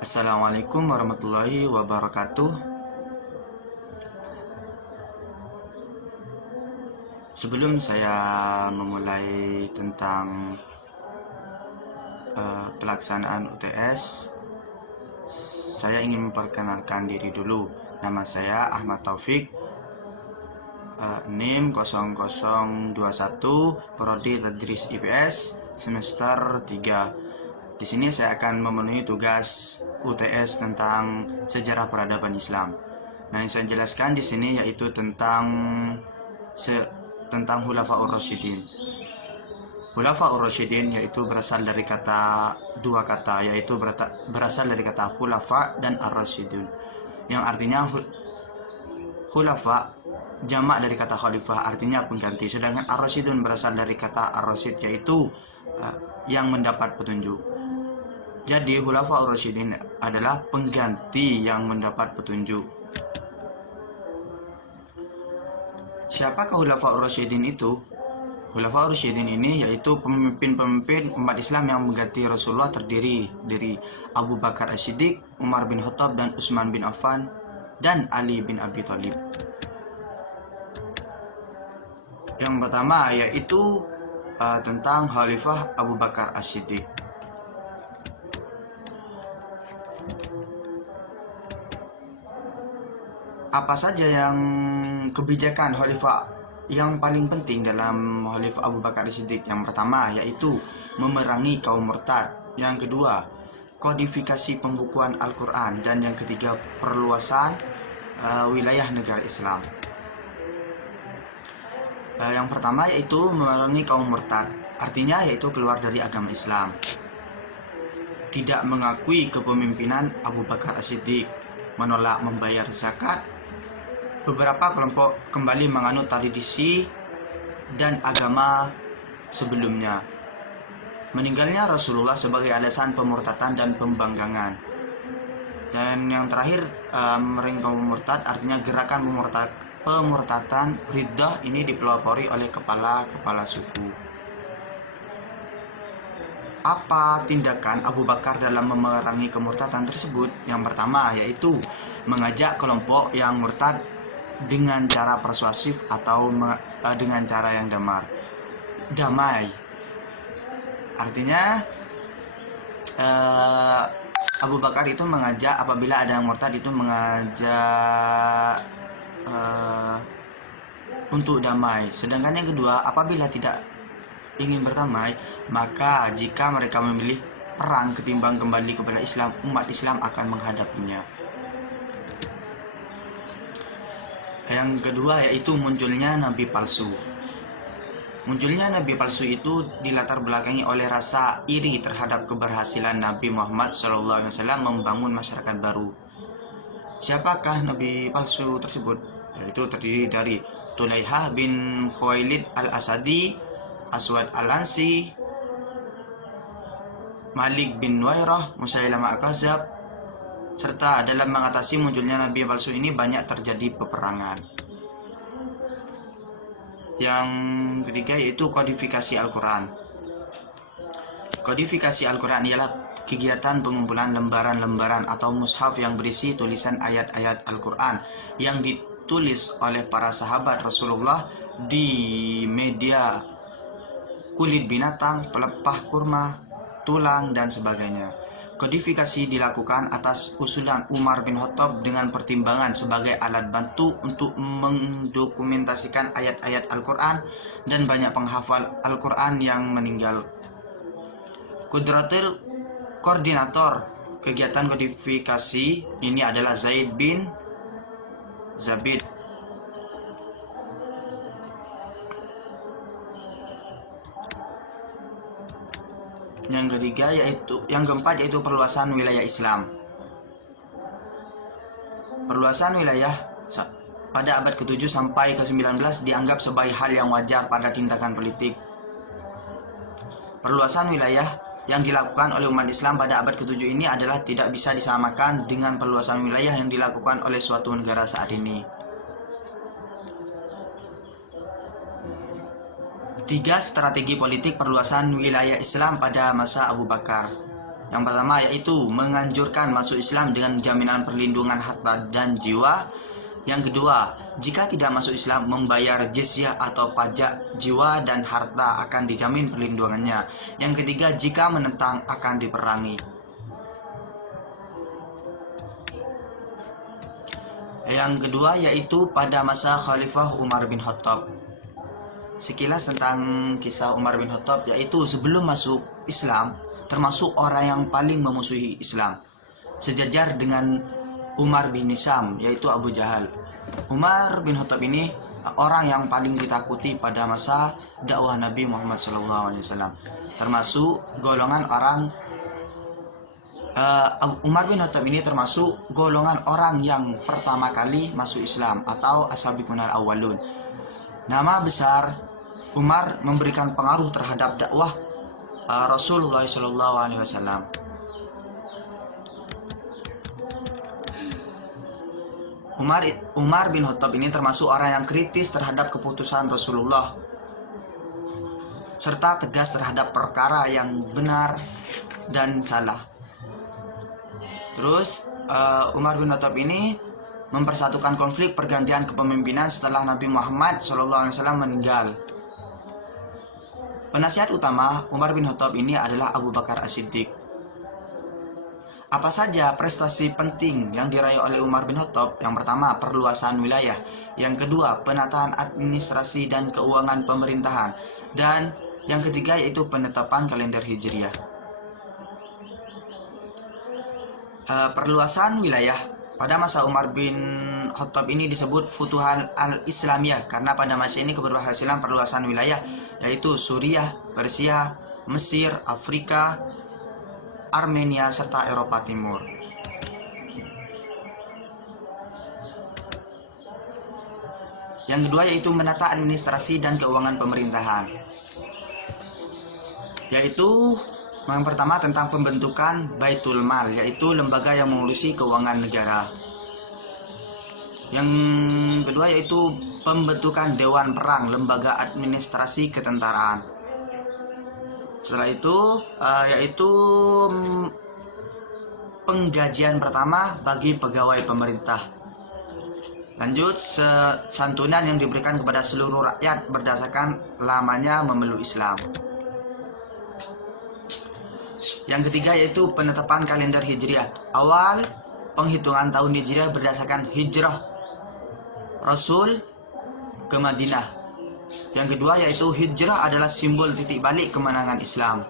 Assalamualaikum warahmatullahi wabarakatuh. Sebelum saya memulai tentang pelaksanaan UTS, saya ingin memperkenalkan diri dulu. Nama saya Ahmad Taufik, NIM 0021, Prodi Tadris IPS, semester 3. Di sini saya akan memenuhi tugas UTS tentang sejarah peradaban Islam. Nah, yang saya jelaskan di sini yaitu tentang Khulafaur Rasyidin. Khulafaur Rasyidin yaitu berasal dari dua kata, yaitu berasal dari kata khulafa dan ar-rasyidun, yang artinya khulafa jamak dari kata khalifah, artinya pengganti, sedangkan ar-rasyidun berasal dari kata ar-rasyid, yaitu yang mendapat petunjuk. Jadi Khulafaur Rasyidin adalah pengganti yang mendapat petunjuk. Siapakah Khulafaur Rasyidin itu? Khulafaur Rasyidin ini yaitu pemimpin-pemimpin umat Islam yang mengganti Rasulullah, terdiri dari Abu Bakar As-Siddiq, Umar bin Khattab, dan Utsman bin Affan, dan Ali bin Abi Thalib. Yang pertama yaitu tentang Khalifah Abu Bakar As-Siddiq. Apa saja yang kebijakan Khalifah yang paling penting dalam Khalifah Abu Bakar As-Siddiq? Yang pertama yaitu memerangi kaum murtad, yang kedua kodifikasi pembukuan Al-Quran, dan yang ketiga perluasan wilayah negara Islam. Yang pertama yaitu memerangi kaum murtad, artinya yaitu keluar dari agama Islam, tidak mengakui kepemimpinan Abu Bakar As-Siddiq, menolak membayar zakat. Beberapa kelompok kembali menganut tradisi dan agama sebelumnya. Meninggalnya Rasulullah sebagai alasan pemurtatan dan pembanggangan. Dan yang terakhir, memerangi kaum murtad, artinya gerakan pemurtatan riddah ini dipelopori oleh kepala suku. Apa tindakan Abu Bakar dalam memerangi kemurtadan tersebut? Yang pertama yaitu mengajak kelompok yang murtad dengan cara persuasif atau dengan cara yang damai. Artinya Abu Bakar itu mengajak, apabila ada yang murtad itu mengajak untuk damai. Sedangkan yang kedua, apabila tidak ingin berdamai, maka jika mereka memilih perang ketimbang kembali kepada Islam, umat Islam akan menghadapinya. Yang kedua yaitu munculnya nabi palsu. Munculnya nabi palsu itu dilatar belakangi oleh rasa iri terhadap keberhasilan Nabi Muhammad SAW membangun masyarakat baru. Siapakah nabi palsu tersebut? Yaitu terdiri dari Tulaihah bin Khuwailid al-Asadi, Aswad al-Ansi, Malik bin Nuwairah, Musailamah al-Kadzab. Serta dalam mengatasi munculnya nabi palsu ini banyak terjadi peperangan. Yang ketiga yaitu kodifikasi Al-Quran. Kodifikasi Al-Quran ialah kegiatan pengumpulan lembaran-lembaran atau mushaf yang berisi tulisan ayat-ayat Al-Quran yang ditulis oleh para sahabat Rasulullah di media kulit binatang, pelepah kurma, tulang, dan sebagainya. Kodifikasi dilakukan atas usulan Umar bin Khattab dengan pertimbangan sebagai alat bantu untuk mendokumentasikan ayat-ayat Al-Quran, dan banyak penghafal Al-Quran yang meninggal. Koordinator kegiatan kodifikasi ini adalah Zaid bin Zabid. Yang keempat yaitu perluasan wilayah Islam. Perluasan wilayah pada abad ke-7 sampai ke-19 dianggap sebagai hal yang wajar pada tindakan politik. Perluasan wilayah yang dilakukan oleh umat Islam pada abad ke-7 ini adalah tidak bisa disamakan dengan perluasan wilayah yang dilakukan oleh suatu negara saat ini. 3. Strategi politik perluasan wilayah Islam pada masa Abu Bakar. Yang pertama yaitu menganjurkan masuk Islam dengan jaminan perlindungan harta dan jiwa. Yang kedua, jika tidak masuk Islam, membayar jizyah atau pajak jiwa dan harta akan dijamin perlindungannya. Yang ketiga, jika menentang akan diperangi. Yang kedua yaitu pada masa Khalifah Umar bin Khattab. Sekilas tentang kisah Umar bin Khattab, yaitu sebelum masuk Islam termasuk orang yang paling memusuhi Islam, sejajar dengan Umar bin Hisam, yaitu Abu Jahal. Umar bin Khattab ini orang yang paling ditakuti pada masa dakwah Nabi Muhammad SAW, termasuk golongan orang Umar bin Khattab ini termasuk golongan orang yang pertama kali masuk Islam atau as-sabiqunal awwalun. Nama besar Umar memberikan pengaruh terhadap dakwah Rasulullah SAW. Umar bin Khattab ini termasuk orang yang kritis terhadap keputusan Rasulullah serta tegas terhadap perkara yang benar dan salah. Terus Umar bin Khattab ini mempersatukan konflik pergantian kepemimpinan setelah Nabi Muhammad SAW meninggal. Penasihat utama Umar bin Khattab ini adalah Abu Bakar As-Siddiq. Apa saja prestasi penting yang diraih oleh Umar bin Khattab? Yang pertama, perluasan wilayah. Yang kedua, penataan administrasi dan keuangan pemerintahan. Dan yang ketiga yaitu penetapan kalender Hijriah. Perluasan wilayah pada masa Umar bin Khattab ini disebut Futuhan al-Islamiyah karena pada masa ini keberhasilan perluasan wilayah yaitu Suriah, Persia, Mesir, Afrika, Armenia serta Eropa Timur. Yang kedua yaitu menata administrasi dan keuangan pemerintahan, yaitu yang pertama tentang pembentukan Baitul Mal, yaitu lembaga yang mengurusi keuangan negara. Yang kedua yaitu pembentukan Dewan Perang, lembaga administrasi ketentaraan. Setelah itu yaitu penggajian pertama bagi pegawai pemerintah. Lanjut, santunan yang diberikan kepada seluruh rakyat berdasarkan lamanya memeluk Islam. Yang ketiga yaitu penetapan kalender Hijriah. Awal penghitungan tahun Hijriah berdasarkan hijrah Rasul ke Madinah. Yang kedua yaitu hijrah adalah simbol titik balik kemenangan Islam.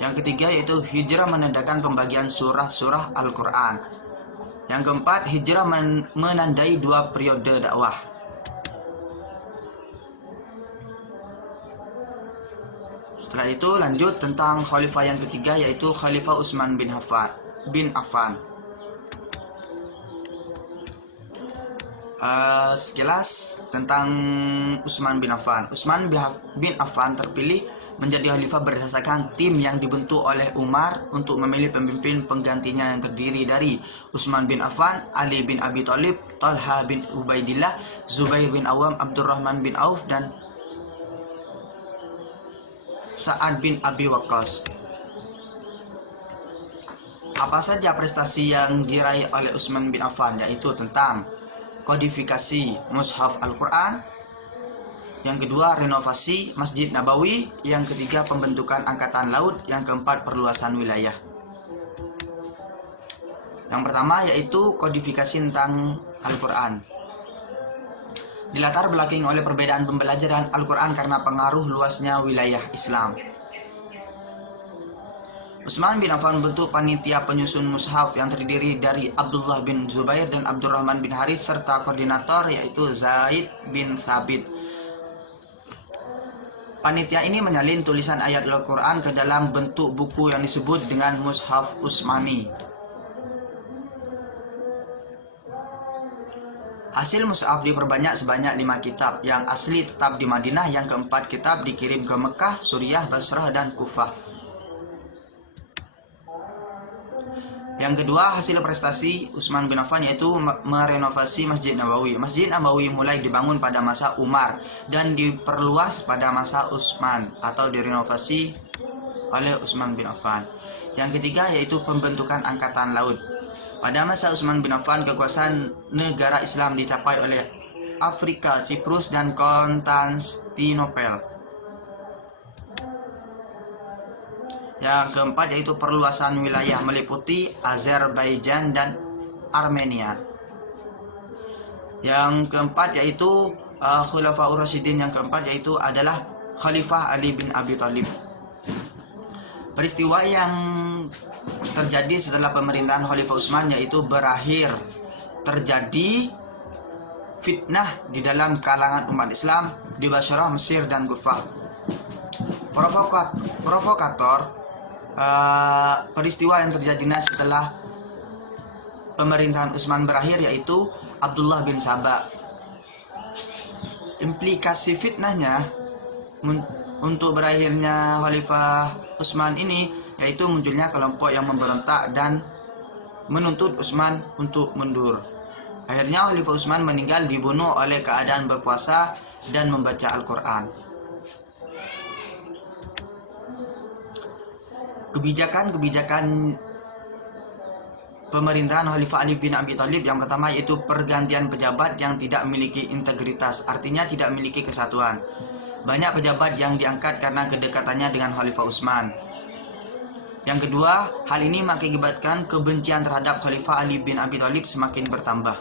Yang ketiga yaitu hijrah menandakan pembagian surah-surah Al-Quran. Yang keempat, hijrah menandai 2 periode dakwah. Setelah itu lanjut tentang khalifah yang ketiga yaitu Khalifah Utsman bin Affan. Sekilas tentang Utsman bin Affan. Utsman bin Affan terpilih menjadi khalifah berdasarkan tim yang dibentuk oleh Umar untuk memilih pemimpin penggantinya yang terdiri dari Utsman bin Affan, Ali bin Abi Thalib, Talha bin Ubaidillah, Zubair bin Awam, Abdurrahman bin Auf, dan Sa'ad bin Abi Waqqas. Apa saja prestasi yang diraih oleh Utsman bin Affan? Yaitu tentang kodifikasi Mushaf Al-Quran. Yang kedua, renovasi Masjid Nabawi. Yang ketiga, pembentukan Angkatan Laut. Yang keempat, perluasan wilayah. Yang pertama yaitu kodifikasi tentang Al-Quran. Dilatar belakangi oleh perbedaan pembelajaran Al-Quran karena pengaruh luasnya wilayah Islam. Utsman bin Affan membentuk panitia penyusun mushaf yang terdiri dari Abdullah bin Zubair dan Abdurrahman bin Harith serta koordinator yaitu Zaid bin Thabit. Panitia ini menyalin tulisan ayat Al-Quran ke dalam bentuk buku yang disebut dengan Mushaf Utsmani. Hasil mushaf diperbanyak sebanyak 5 kitab. Yang asli tetap di Madinah, yang keempat kitab dikirim ke Mekah, Suriah, Basrah, dan Kufah. Yang kedua, hasil prestasi Utsman bin Affan yaitu merenovasi Masjid Nabawi. Masjid Nabawi mulai dibangun pada masa Umar dan diperluas pada masa Utsman atau direnovasi oleh Utsman bin Affan. Yang ketiga yaitu pembentukan angkatan laut. Pada masa Utsman bin Affan, kekuasaan negara Islam dicapai oleh Afrika, Siprus, dan Konstantinopel. Yang keempat yaitu perluasan wilayah meliputi Azerbaijan dan Armenia. Yang keempat yaitu Khulafaur Rasyidin. Yang keempat yaitu adalah Khalifah Ali bin Abi Thalib. Peristiwa yang terjadi setelah pemerintahan Khalifah Utsman yaitu berakhir terjadi fitnah di dalam kalangan umat Islam di Basrah, Mesir, dan Kufah. Provokator peristiwa yang terjadi setelah pemerintahan Utsman berakhir yaitu Abdullah bin Saba. Implikasi fitnahnya untuk berakhirnya Khalifah Utsman ini yaitu munculnya kelompok yang memberontak dan menuntut Utsman untuk mundur. Akhirnya Khalifah Utsman meninggal dibunuh oleh keadaan berpuasa dan membaca Al-Quran. Kebijakan pemerintahan Khalifah Ali bin Abi Thalib yang pertama yaitu pergantian pejabat yang tidak memiliki integritas, artinya tidak memiliki kesatuan. Banyak pejabat yang diangkat karena kedekatannya dengan Khalifah Utsman. Yang kedua, hal ini mengakibatkan kebencian terhadap Khalifah Ali bin Abi Thalib semakin bertambah,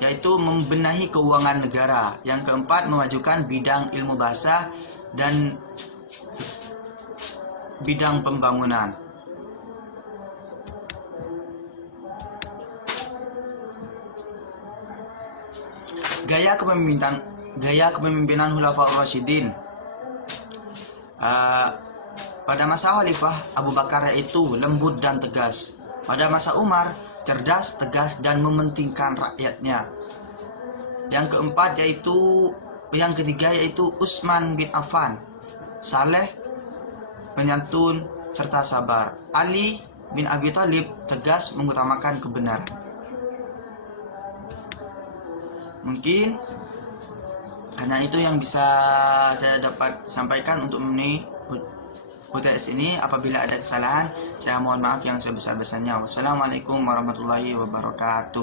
yaitu membenahi keuangan negara. Yang keempat, memajukan bidang ilmu bahasa dan bidang pembangunan. Gaya kepemimpinan Khulafaur Rasyidin. Pada masa Khalifah Abu Bakar yaitu lembut dan tegas. Pada masa Umar cerdas, tegas, dan mementingkan rakyatnya. Yang ketiga yaitu Utsman bin Affan, saleh, penyantun, serta sabar. Ali bin Abi Thalib tegas, mengutamakan kebenaran. Mungkin hanya itu yang bisa saya dapat sampaikan untuk memenuhi UTS ini. Apabila ada kesalahan, saya mohon maaf yang sebesar-besarnya. Wassalamualaikum warahmatullahi wabarakatuh.